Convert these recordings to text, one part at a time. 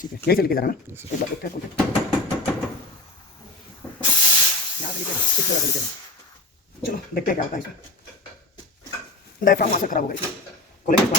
ठीक है, यहीं से लीकेज आ रहा है ना। एक बार देखते हैं, खोलते हैं। यहाँ से लीकेज, इस तरह से लीकेज। चलो देखते हैं क्या होता है इसमें। डायफ्राम वहाँ से खराब हो गई, खोलेंगे इसको।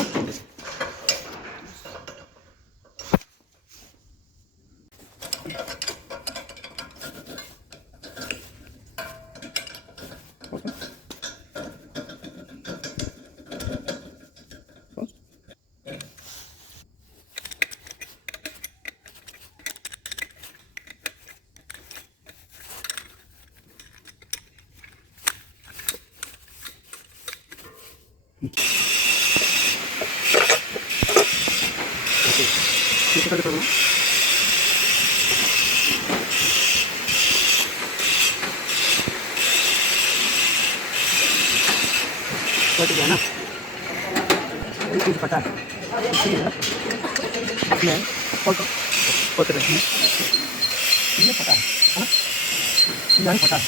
है ना, चीज पता है, ये पता है, ये पता है।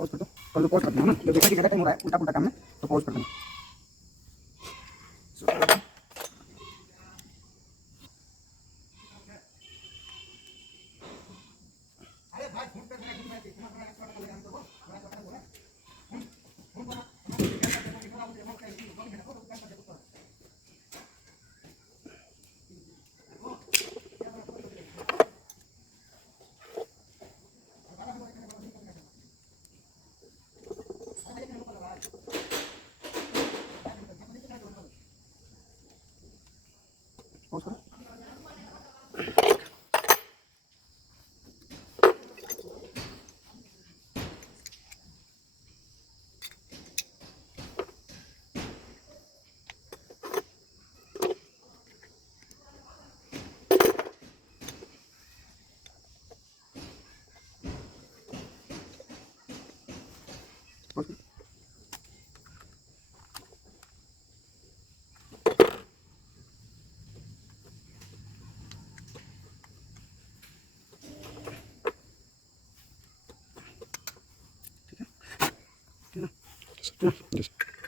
पॉज कर दो, कर दो, पॉज कर दो ना। जो देखा कि ज़्यादा टाइम हो रहा है उल्टा पुल्टा काम में, तो पॉज कर दो। पॉज करो। ठीक है,